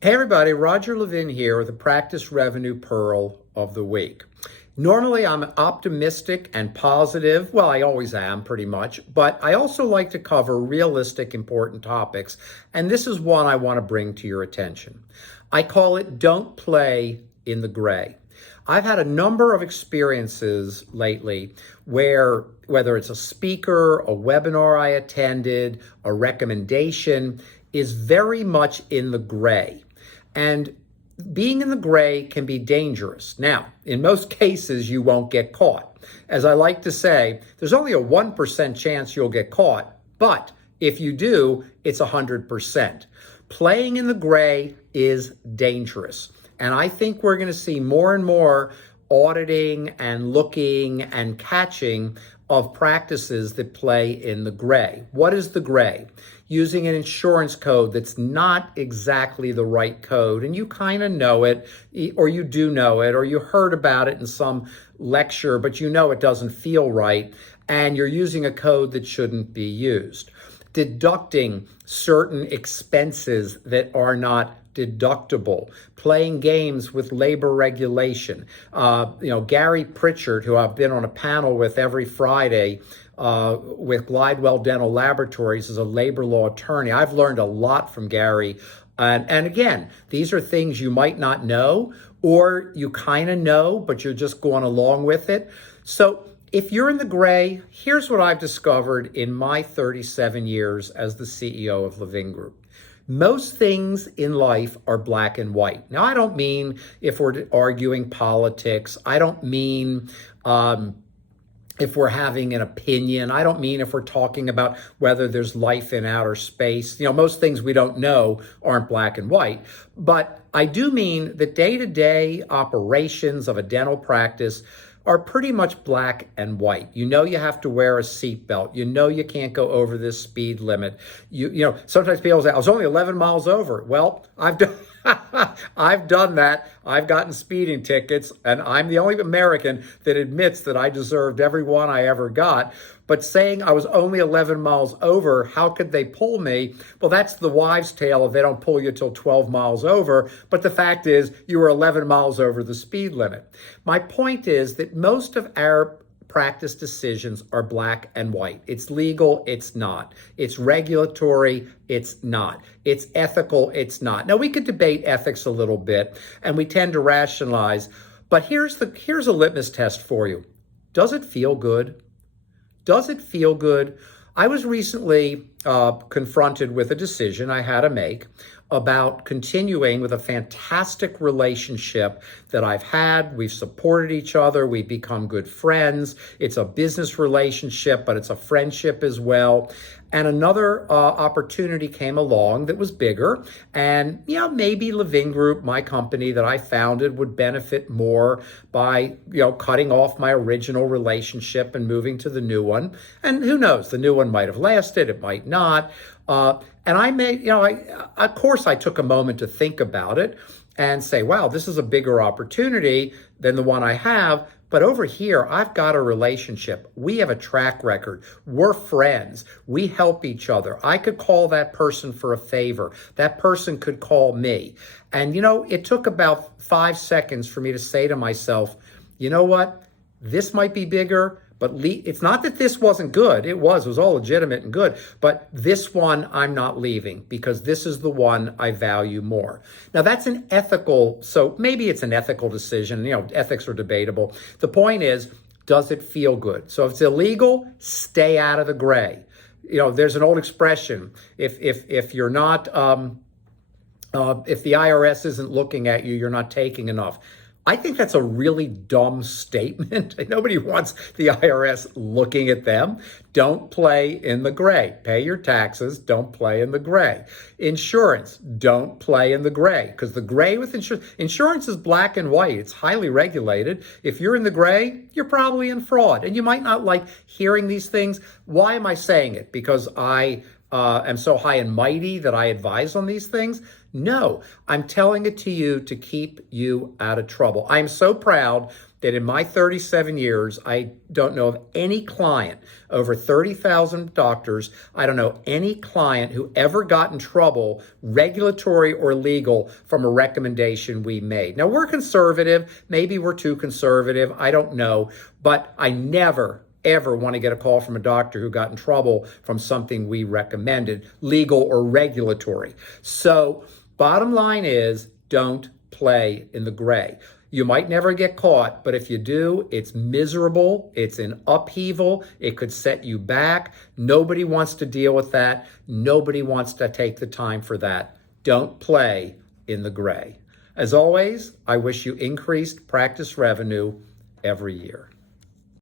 Hey everybody, Roger Levin here with the Practice Revenue Pearl of the Week. Normally I'm optimistic and positive. Well, I always am pretty much, but I also like to cover realistic, important topics. And this is one I want to bring to your attention. I call it Don't Play in the Gray. I've had a number of experiences lately where, whether it's a speaker, a webinar I attended, a recommendation, is very much in the gray. And being in the gray can be dangerous. Now, in most cases, you won't get caught. As I like to say, there's only a 1% chance you'll get caught, but if you do, it's 100%. Playing in the gray is dangerous. And I think we're going to see more and more auditing and looking and catching of practices that play in the gray. What is the gray? Using an insurance code that's not exactly the right code, and you kind of know it, or you do know it, or you heard about it in some lecture, but you know it doesn't feel right, and you're using a code that shouldn't be used. Deducting certain expenses that are not deductible, playing games with labor regulation. Gary Pritchard, who I've been on a panel with every Friday with Glidewell Dental Laboratories, is a labor law attorney. I've learned a lot from Gary. And again, these are things you might not know, or you kind of know, but you're just going along with it. So if you're in the gray, here's what I've discovered in my 37 years as the CEO of Levin Group. Most things in life are black and white. Now, I don't mean if we're arguing politics. I don't mean if we're having an opinion. I don't mean if we're talking about whether there's life in outer space. Most things we don't know aren't black and white. But I do mean that day-to-day operations of a dental practice are pretty much black and white. You have to wear a seatbelt. You can't go over this speed limit. Sometimes people say, I was only 11 miles over. Well, I've done that. I've gotten speeding tickets, and I'm the only American that admits that I deserved every one I ever got. But saying I was only 11 miles over, how could they pull me? Well, that's the wives' tale of they don't pull you till 12 miles over. But the fact is, you were 11 miles over the speed limit. My point is that most of our practice decisions are black and white. It's legal, it's not. It's regulatory, it's not. It's ethical, it's not. Now, we could debate ethics a little bit, and we tend to rationalize, but here's a litmus test for you. Does it feel good? Does it feel good? I was recently confronted with a decision I had to make about continuing with a fantastic relationship that I've had. We've supported each other. We've become good friends. It's a business relationship, but it's a friendship as well. And another opportunity came along that was bigger. And, maybe Levin Group, my company that I founded, would benefit more by, cutting off my original relationship and moving to the new one. And who knows, the new one might have lasted, it might not. And I may, of course, I took a moment to think about it and say, wow, this is a bigger opportunity than the one I have. But over here, I've got a relationship. We have a track record. We're friends. We help each other. I could call that person for a favor. That person could call me. And, it took about 5 seconds for me to say to myself, you know what? This might be bigger, but it's not that this wasn't good. It was all legitimate and good. But this one, I'm not leaving because this is the one I value more. Now, that's so maybe it's an ethical decision. Ethics are debatable. The point is, does it feel good? So if it's illegal, stay out of the gray. There's an old expression. If you're not, if the IRS isn't looking at you, you're not taking enough. I think that's a really dumb statement. Nobody wants the IRS looking at them. Don't play in the gray. Pay your taxes. Don't play in the gray. Insurance. Don't play in the gray. Because the gray with insurance is black and white. It's highly regulated. If you're in the gray, you're probably in fraud. And you might not like hearing these things. Why am I saying it? Because I am so high and mighty that I advise on these things. No, I'm telling it to you to keep you out of trouble. I'm so proud that in my 37 years, I don't know of any client, over 30,000 doctors, I don't know any client who ever got in trouble, regulatory or legal, from a recommendation we made. Now, we're conservative. Maybe we're too conservative. I don't know. But I never, ever want to get a call from a doctor who got in trouble from something we recommended, legal or regulatory. So bottom line is, don't play in the gray. You might never get caught, but if you do, it's miserable. It's an upheaval. It could set you back. Nobody wants to deal with that. Nobody wants to take the time for that. Don't play in the gray. As always, I wish you increased practice revenue every year.